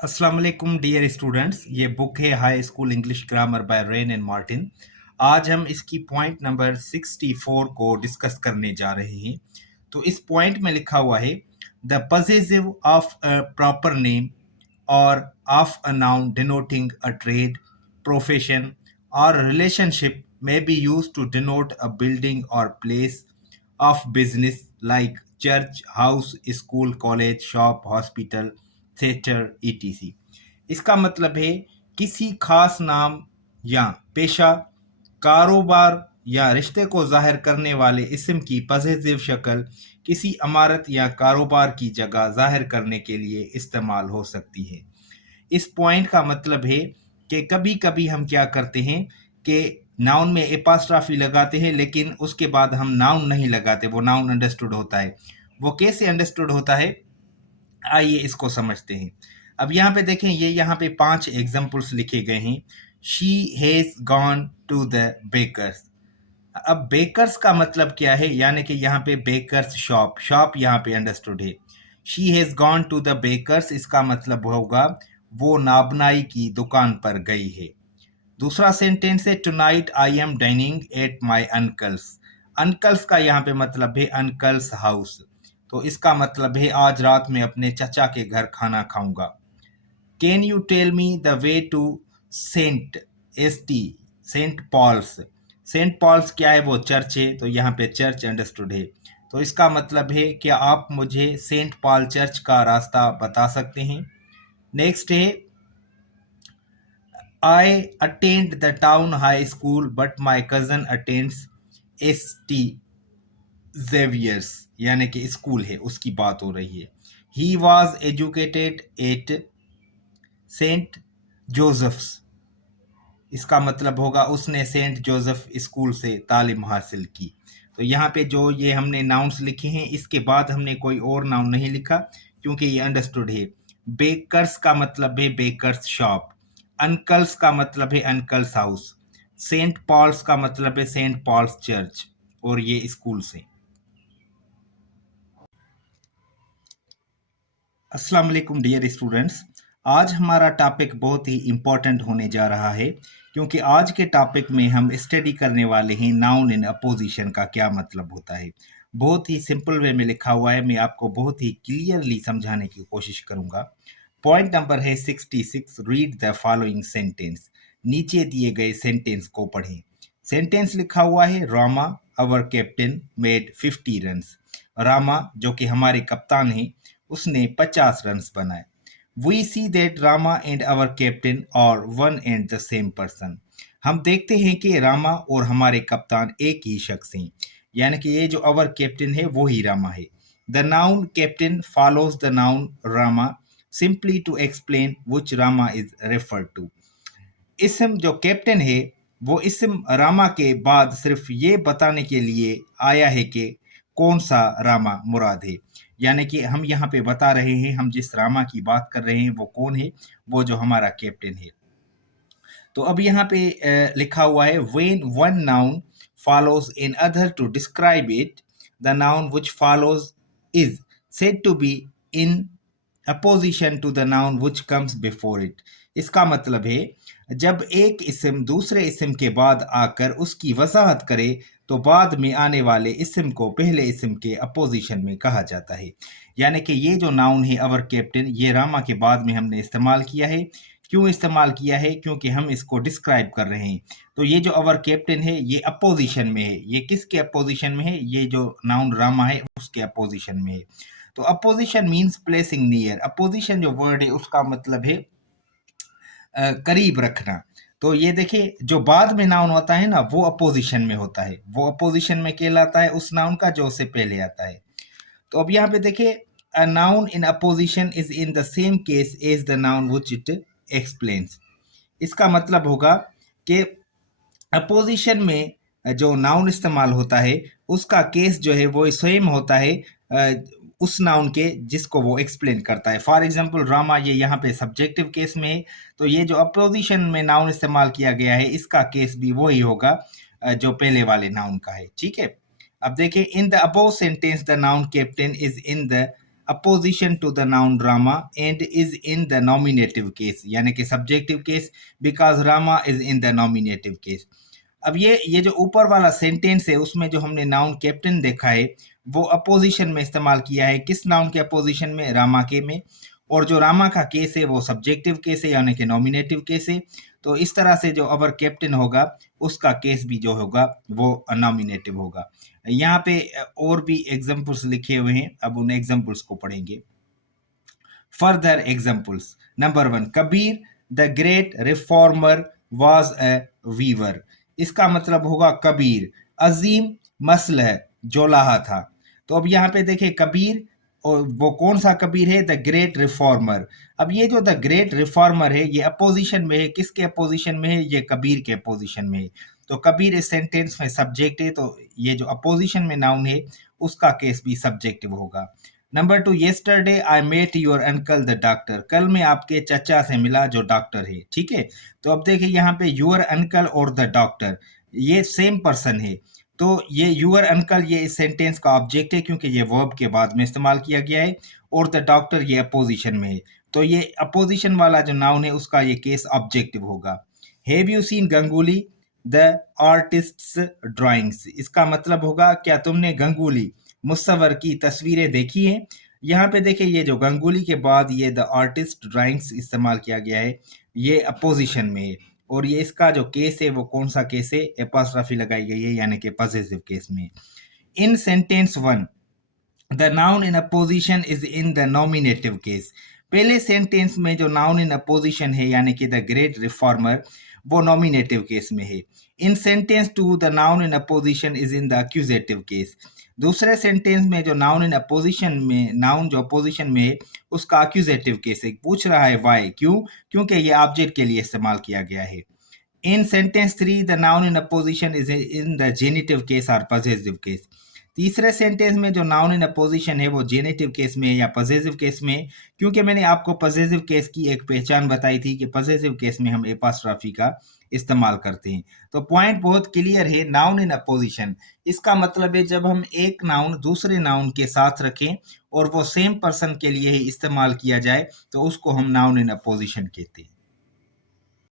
अस्सलाम वालेकुम dear students. ये बुक है high school English grammar bye rain and Martin. आज हम इसकी पॉइंट नंबर 64 को डिस्कस करने जा रहे हैं। तो इस पॉइंट में लिखा हुआ है the possessive of a proper name or of a noun denoting a trade, profession, or relationship may be used to denote a building or place of business like church, house, school, college, shop, hospital, theater, etc. इसका मतलब है किसी खास नाम या पेशा, कारोबार या रिश्ते को जाहिर करने वाले इस्म की पजेसिव शक्ल किसी इमारत या कारोबार की जगह जाहिर करने के लिए इस्तेमाल हो सकती है। इस पॉइंट का मतलब है कि कभी-कभी हम क्या करते हैं कि नाउन में एपॉस्ट्रॉफी लगाते हैं, लेकिन उसके बाद हम नाउन नहीं लगाते, वो नाउन अंडरस्टूड होता है। वो कैसे अंडरस्टूड होता है, आइए इसको समझते हैं। अब यहाँ पे देखें, ये यहाँ पे 5 एग्जाम्पल्स लिखे गए हैं। She has gone to the baker's. अब बेकर्स का मतलब क्या है, यानी कि यहाँ पे बेकर्स शॉप, शॉप यहाँ पे अंडरस्टूड है। She has gone to the baker's, इसका मतलब होगा वो नाबनाई की दुकान पर गई है। दूसरा सेंटेंस है tonight I am dining at my uncle's. Uncle's का यहाँ पे मतलब है अंकल्स हाउस, तो इसका मतलब है आज रात में अपने चचा के घर खाना खाऊंगा। Can you tell me the way to saint S T, saint Paul's. Saint Paul's क्या है, वो चर्च है, तो यहाँ पे चर्च अंडरस्टूड है। तो इसका मतलब है क्या आप मुझे सेंट पॉल चर्च का रास्ता बता सकते हैं। नेक्स्ट है I attend the town high school but my cousin attends S T Xavier's, यानी कि स्कूल है उसकी बात हो रही है। He was educated at saint Joseph's, इसका मतलब होगा उसने सेंट जोसेफ स्कूल से तालीम हासिल की। तो यहाँ पे जो ये हमने नाउन्स लिखे हैं, इसके बाद हमने कोई और नाउन नहीं लिखा क्योंकि ये अंडरस्टूड है। बेकर्स का मतलब है बेकर्स शॉप, अंकल्स का मतलब है अंकल्स हाउस, सेंट पॉल्स का मतलब है सेंट पॉल्स चर्च, और ये स्कूल से। अस्सलाम वालेकुम डियर स्टूडेंट्स। आज हमारा टॉपिक बहुत ही इम्पोर्टेंट होने जा रहा है क्योंकि आज के टॉपिक में हम स्टडी करने वाले हैं नाउन इन अपोजिशन का क्या मतलब होता है। बहुत ही सिंपल वे में लिखा हुआ है, मैं आपको बहुत ही क्लियरली समझाने की कोशिश करूंगा। पॉइंट नंबर है 66, रीड द फॉलोइंग सेंटेंस। नीचे दिए गए सेंटेंस को पढ़ें। सेंटेंस लिखा हुआ है Rama our captain made 50 runs. Rama जो कि हमारे कप्तान हैं, उसने 50 रन्स बनाए। We see that Rama and our captain are one and the same person. हम देखते हैं कि रामा और हमारे कप्तान एक ही शख्स हैं, यानी कि ये जो आवर कैप्टन है वो ही रामा है। The noun captain follows the noun Rama simply to explain which Rama is referred to. इसम जो कैप्टन है वो इसम रामा के बाद सिर्फ ये बताने के लिए आया है कि कौन सा रामा मुराद है, यानी कि हम यहाँ पे बता रहे हैं हम जिस रामा की बात कर रहे हैं वो कौन है, वो जो हमारा कैप्टन है। तो अब यहाँ पे लिखा हुआ है when one noun follows in other to describe it, the noun which follows is said to be in opposition to the noun which comes before it। इसका मतलब है जब एक इस्म दूसरे इस्म के बाद आकर उसकी वजाहत करे तो बाद में आने वाले इस्म को पहले इस्म के अपोजिशन में कहा जाता है। यानी कि ये जो नाउन है अवर कैप्टन, ये रामा के बाद में हमने इस्तेमाल किया है। क्यों इस्तेमाल किया है, क्योंकि हम इसको डिस्क्राइब कर रहे हैं। तो ये जो अवर कैप्टन है ये अपोजिशन में है। ये किसके अपोजिशन में है, ये जो नाउन रामा है उसके अपोजिशन में है। तो opposition means placing near. Opposition जो वर्ड है उसका मतलब है करीब रखना। तो ये देखिए जो बाद में नाउन होता है ना वो अपोजिशन में होता है, वो अपोजिशन में कहलाता है उस नाउन का जो उससे पहले आता है। तो अब यहाँ पे देखिए a noun in apposition is in the same case as the noun which it explains. इसका मतलब होगा कि अपोजिशन में जो नाउन इस्तेमाल होता है उसका केस जो है वो सेम होता है उस नाउन के जिसको वो एक्सप्लेन करता है। फॉर एग्जांपल रामा ये यहाँ पे सब्जेक्टिव केस में है, तो ये जो अपोजिशन में नाउन इस्तेमाल किया गया है इसका केस भी वही होगा जो पहले वाले नाउन का है। ठीक है, अब देखिए in the above sentence the noun captain is in the opposition to the noun Rama and is in the nominative case, यानी कि subjective case because Rama is in the nominative case. अब ये जो ऊपर वाला सेंटेंस है उसमें जो हमने नाउन कैप्टन देखा है वो अपोजिशन में इस्तेमाल किया है। किस नाउन के अपोजिशन में? रामा के में। और जो रामा का केस है वो सब्जेक्टिव केस है यानी कि नॉमिनेटिव केस है। तो इस तरह से जो अवर कैप्टन होगा उसका केस भी जो होगा वो नॉमिनेटिव होगा। यहाँ पे और भी एग्जाम्पल्स लिखे हुए हैं, अब उन एग्जाम्पल्स को पढ़ेंगे। Further examples, number 1, Kabir the great reformer was a weaver. इसका मतलब होगा कबीर अजीम मसलह जोलाहा था। तो अब यहाँ पे देखिए कबीर, और वो कौन सा कबीर है? The great reformer. अब ये जो द ग्रेट रिफॉर्मर है ये अपोजिशन में है। किसके अपोजिशन में है? ये कबीर के अपोजिशन में है। तो कबीर इस सेंटेंस में सब्जेक्ट है, तो ये जो अपोजिशन में नाउन है उसका केस भी सब्जेक्टिव होगा। Number 2, yesterday I met your uncle the doctor. कल मैं आपके चचा से मिला जो डॉक्टर है। ठीक है, तो अब देखिए यहाँ पे योर अंकल और द डॉक्टर ये सेम पर्सन है। तो ये यूअर अंकल ये इस सेंटेंस का ऑब्जेक्ट है क्योंकि ये वर्ब के बाद में इस्तेमाल किया गया है, और द डॉक्टर ये अपोजिशन में है। तो ये अपोजिशन वाला जो नाउन है उसका ये केस ऑब्जेक्टिव होगा। Have you seen Ganguly the artist's drawings. इसका मतलब होगा क्या तुमने गंगुली मुसव्वर की तस्वीरें देखी हैं। यहाँ पे देखिए ये जो गंगुली के बाद ये द आर्टिस्ट ड्राइंग्स इस्तेमाल किया गया है, ये अपोजिशन में है। और ये इसका जो केस है वो कौन सा केस है? एपॉस्ट्रॉफी लगाई गई है यानी कि पॉसेसिव केस में। In sentence 1 the noun in apposition is in the nominative case. पहले सेंटेंस में जो नाउन इन अपोजिशन है यानी कि द ग्रेट रिफॉर्मर वो नॉमिनेटिव केस में है। In sentence 2 the noun in apposition is in the accusative case. दूसरे सेंटेंस में जो नाउन इन अपोजिशन में, नाउन जो अपोजिशन में है उसका एक्यूजेटिव केस है। पूछ रहा है वाई, क्यों? क्योंकि ये ऑब्जेक्ट के लिए इस्तेमाल किया गया है। In sentence 3 the noun in apposition is in the genitive case और पॉसेसिव केस। तीसरे सेंटेंस में जो नाउन इन अपोजिशन है वो जेनेटिव केस में या पॉसेसिव केस में, क्योंकि मैंने आपको पॉसेसिव केस की एक पहचान बताई थी कि पॉसेसिव केस में हम एपॉस्ट्रॉफी का इस्तेमाल करते हैं। तो पॉइंट बहुत क्लियर है, नाउन इन अपोजिशन इसका मतलब है जब हम एक नाउन दूसरे नाउन के साथ रखें और वो सेम पर्सन के लिए ही इस्तेमाल किया जाए तो उसको हम नाउन इन अपोजिशन कहते हैं।